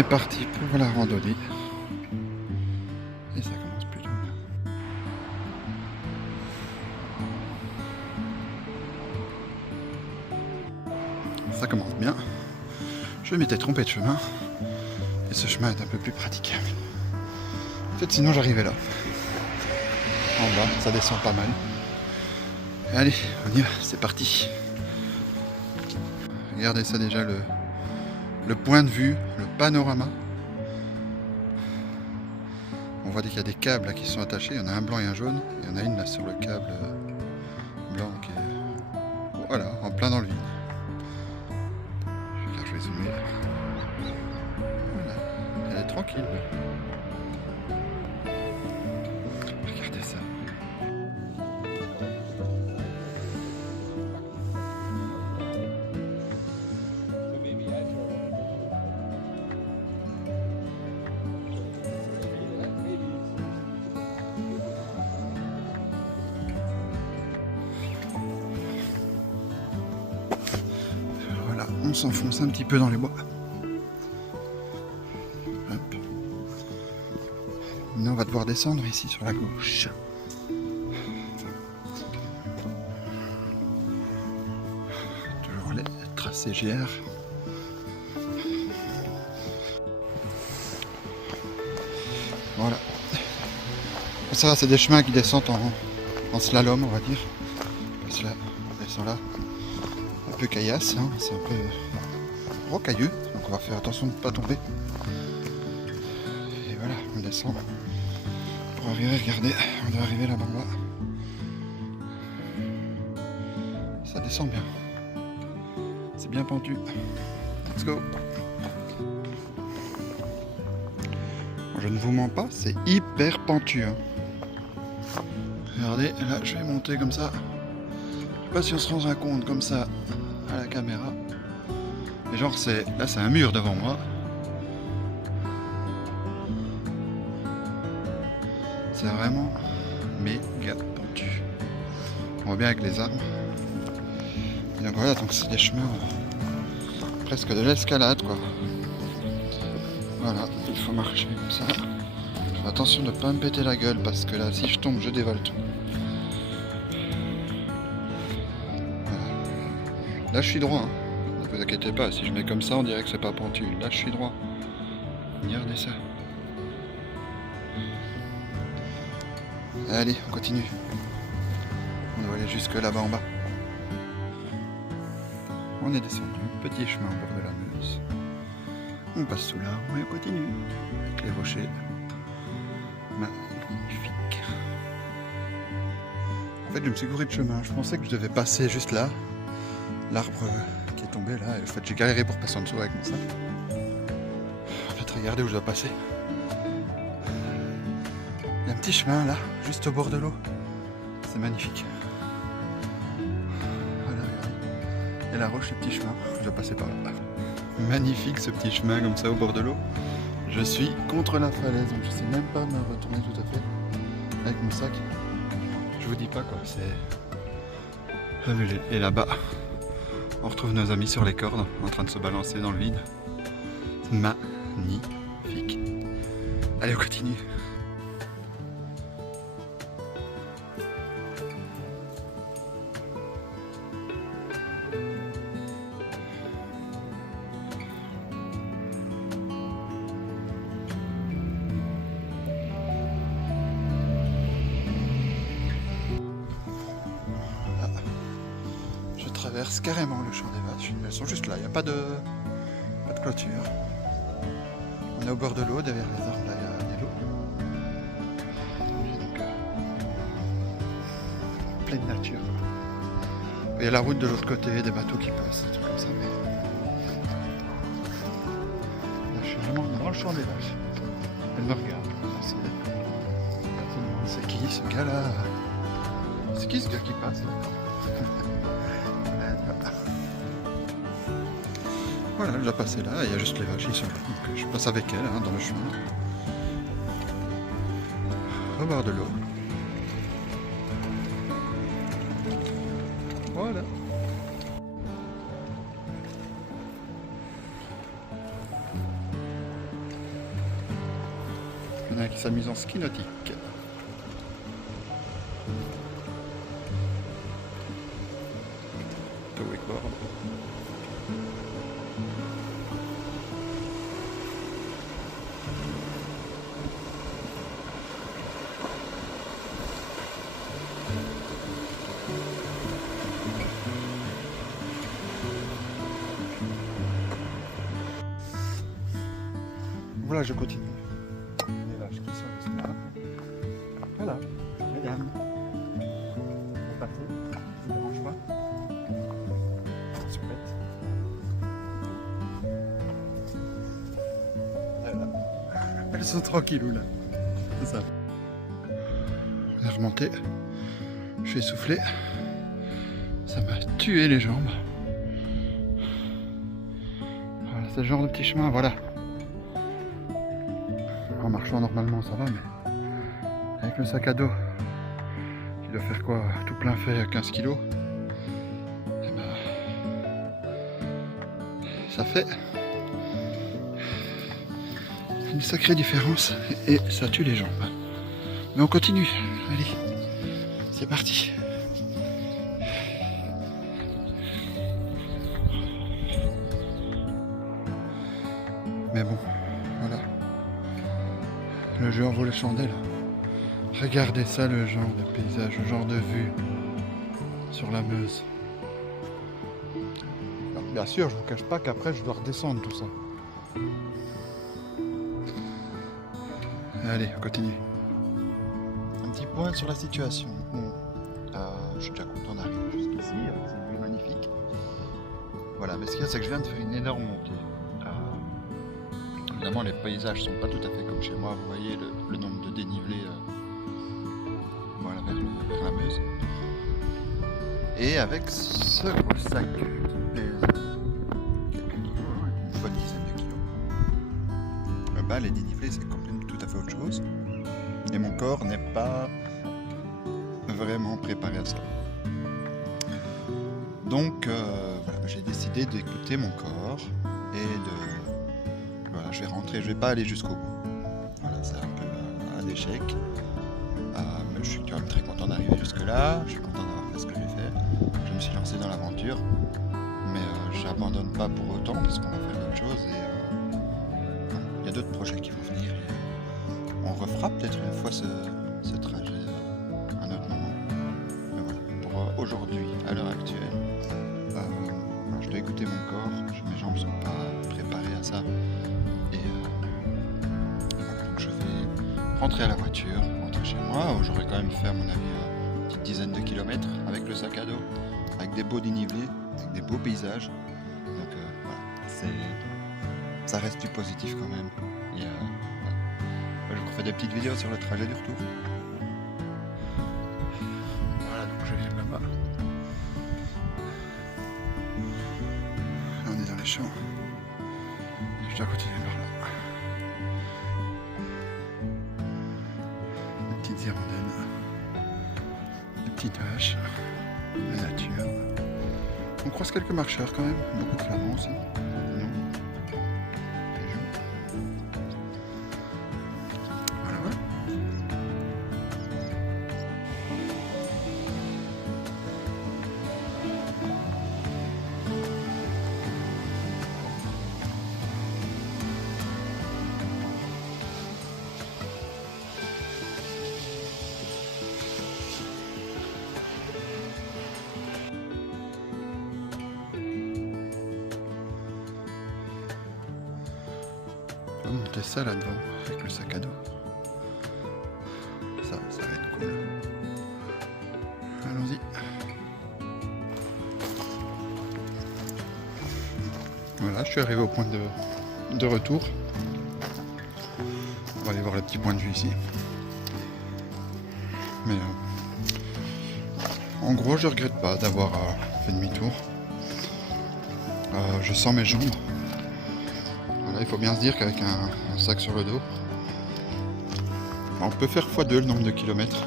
est parti pour la randonnée. Et ça commence plutôt bien. Ça commence bien. Je m'étais trompé de chemin. Et ce chemin est un peu plus praticable. En fait, sinon j'arrivais là. En bas, ça descend pas mal. Allez, on y va, c'est parti. Regardez ça déjà, le point de vue, le panorama. On voit qu'il y a des câbles là, qui sont attachés. Il y en a un blanc et un jaune. Il y en a une là sur le câble blanc qui est... Voilà, en plein dans le vide. Je vais zoomer. Voilà, elle est tranquille. Regardez ça. Voilà, on s'enfonce un petit peu dans les bois. Hop. Maintenant, on va devoir descendre ici sur la gauche. Toujours les tracés GR. Voilà. Ça, c'est des chemins qui descendent en slalom, on va dire. Parce que là, on descend là. Un peu caillasse, hein. C'est un peu rocailleux. Donc on va faire attention de ne pas tomber. Et voilà, on descend. Pour arriver, regardez, on doit arriver là-bas. Ça descend bien. C'est bien pentu. Let's go. Je ne vous mens pas, c'est hyper pentu. Hein. Regardez, là je vais monter comme ça. Je sais pas si on se rendra compte comme ça à la caméra. Mais genre là c'est un mur devant moi. C'est vraiment méga pentu. On voit bien avec les arbres. Et donc voilà, donc c'est des chemins presque de l'escalade quoi. Voilà, il faut marcher comme ça. Fais attention de ne pas me péter la gueule parce que là si je tombe je dévale tout. Voilà. Là je suis droit, hein. Ne vous inquiétez pas, si je mets comme ça on dirait que c'est pas pentu. Là je suis droit. Regardez ça. Allez, on continue. On doit aller jusque là-bas en bas. On est descendu, petit chemin au bord de la Meuse. On passe sous l'arbre et on continue avec les rochers. Magnifique. En fait, je me suis gouré de chemin. Je pensais que je devais passer juste là. L'arbre qui est tombé là. Et en fait, j'ai galéré pour passer en dessous avec mon sac. En fait, regardez où je dois passer. Il y a un petit chemin là, juste au bord de l'eau. C'est magnifique. Voilà, regardez. Et la roche, le petit chemin. Je dois passer par là. Magnifique ce petit chemin comme ça au bord de l'eau. Je suis contre la falaise, donc je sais même pas me retourner tout à fait avec mon sac. Je vous dis pas quoi, c'est... Et là-bas, on retrouve nos amis sur les cordes en train de se balancer dans le vide. Magnifique. Allez, on continue. Je traverse carrément le champ des vaches. Elles sont juste là, il n'y a pas de clôture. On est au bord de l'eau, derrière les arbres, là il y a l'eau. Donc, pleine nature. Il y a la route de l'autre côté, des bateaux qui passent, des trucs comme ça. Mais... là, je suis vraiment dans le champ des vaches. Elle me regarde. C'est qui ce gars-là? C'est qui ce gars qui passe là? Voilà, elle doit passer là, il y a juste les vaches qui sont là, donc je passe avec elle hein, dans le chemin. Au bord de l'eau. Voilà. en a qui s'amusent en ski nautique. Wakeboard. Voilà, je continue. Les vaches qui sont là. Voilà, mesdames. C'est parti, ça ne dérange pas. Surpète. Voilà. Elles sont tranquillou là. C'est ça. On est remonté. Je suis essoufflé. Ça m'a tué les jambes. Voilà, c'est le genre de petit chemin, voilà. En marchant normalement ça va, mais avec le sac à dos qui doit faire quoi, tout plein fait à 15 kg, eh ben, ça fait une sacrée différence et ça tue les jambes. Mais on continue, allez, c'est parti. Mais bon, voilà. Le jeu en vaut les chandelles. Regardez ça, le genre de paysage, le genre de vue sur la Meuse. Alors, bien sûr, je vous cache pas qu'après je dois redescendre tout ça. Allez, on continue. Un petit point sur la situation. Bon, je suis déjà content d'arriver jusqu'ici, c'est une vue magnifique. Voilà, mais ce qu'il y a, c'est que je viens de faire une énorme montée. Évidemment, les paysages sont pas tout à fait comme chez moi. Vous voyez le nombre de dénivelés voilà, vers la Meuse. Et avec ce gros sac qui pèse quelques kilos, une bonne dizaine de kilos, bah, les dénivelés, c'est complètement tout à fait autre chose. Et mon corps n'est pas vraiment préparé à ça. Donc, voilà, j'ai décidé d'écouter mon corps et de... Voilà, je vais rentrer, je vais pas aller jusqu'au bout. Voilà, c'est un peu un échec. Mais je suis quand même très content d'arriver jusque là. Je suis content d'avoir fait ce que j'ai fait. Je me suis lancé dans l'aventure. Mais j'abandonne pas pour autant parce qu'on va faire d'autres choses. Et il y a d'autres projets qui vont venir. Et on refera peut-être une fois ce trajet à un autre moment. Mais voilà, pour aujourd'hui, à l'heure actuelle, je dois écouter mon corps. Mes jambes sont pas préparées à ça. Je vais rentrer à la voiture, rentrer chez moi. J'aurais quand même fait à mon avis une petite dizaine de kilomètres avec le sac à dos, avec des beaux dénivelés, avec des beaux paysages. Donc voilà, ça reste du positif quand même. Et voilà. Je vous refais des petites vidéos sur le trajet du retour. Voilà, donc je viens là-bas. Là, on est dans les champs. Je dois continuer par là. Petites hirondelles, des petites vaches, la nature. On croise quelques marcheurs quand même, beaucoup de flamands aussi. Voilà, voilà. On va monter ça là-devant avec le sac à dos. Ça va être cool. Allons-y. Voilà, je suis arrivé au point de retour. On va aller voir le petit point de vue ici. Mais en gros, je regrette pas d'avoir fait demi-tour. Je sens mes jambes. Voilà, il faut bien se dire qu'avec un sac sur le dos, on peut faire x2 le nombre de kilomètres.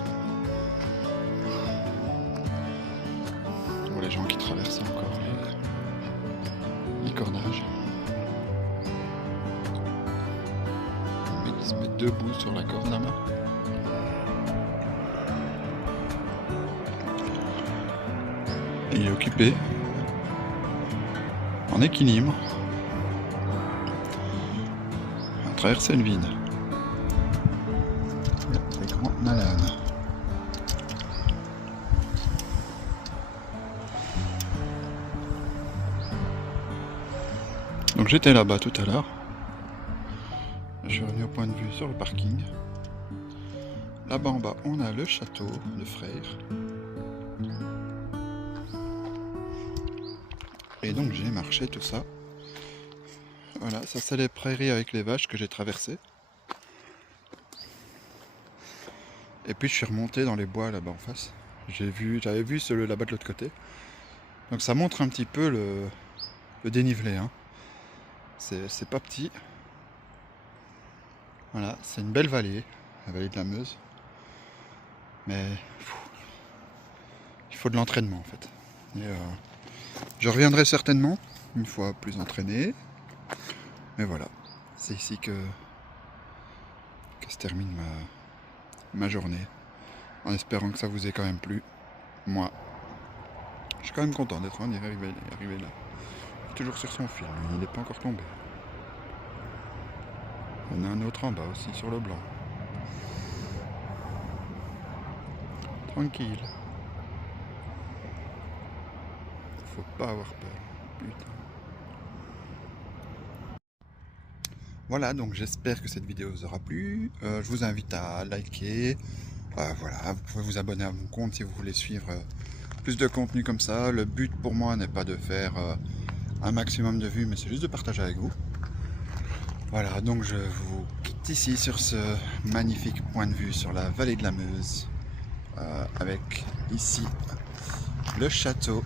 Pour les gens qui traversent encore les cordages. Il se met debout sur la corde là-bas. Et il est occupé. En équilibre. À traverser le vide. Très grand malade. Donc j'étais là-bas tout à l'heure. Je suis revenu au point de vue sur le parking. Là-bas en bas, on a le château de Freyre. Et donc j'ai marché tout ça. Voilà, ça c'est les prairies avec les vaches que j'ai traversées. Et puis je suis remonté dans les bois là-bas en face. J'avais vu celui là-bas de l'autre côté. Donc ça montre un petit peu le dénivelé. Hein. C'est pas petit. Voilà, c'est une belle vallée, la vallée de la Meuse. Mais il faut de l'entraînement en fait. Et, je reviendrai certainement, une fois plus entraîné. Mais voilà, c'est ici que se termine ma journée. En espérant que ça vous ait quand même plu. Moi, je suis quand même content d'être arrivé là. Il est toujours sur son fil, il n'est pas encore tombé. Il y en a un autre en bas aussi, sur le blanc. Tranquille. Faut pas avoir peur. Putain. Voilà, donc j'espère que cette vidéo vous aura plu. Je vous invite à liker. Voilà, vous pouvez vous abonner à mon compte si vous voulez suivre plus de contenu comme ça. Le but pour moi n'est pas de faire un maximum de vues, mais c'est juste de partager avec vous. Voilà, donc je vous quitte ici sur ce magnifique point de vue sur la vallée de la Meuse. Avec ici le château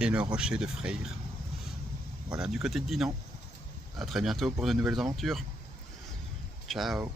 et le rocher de Freyre. Voilà, du côté de Dinan. A très bientôt pour de nouvelles aventures. Ciao.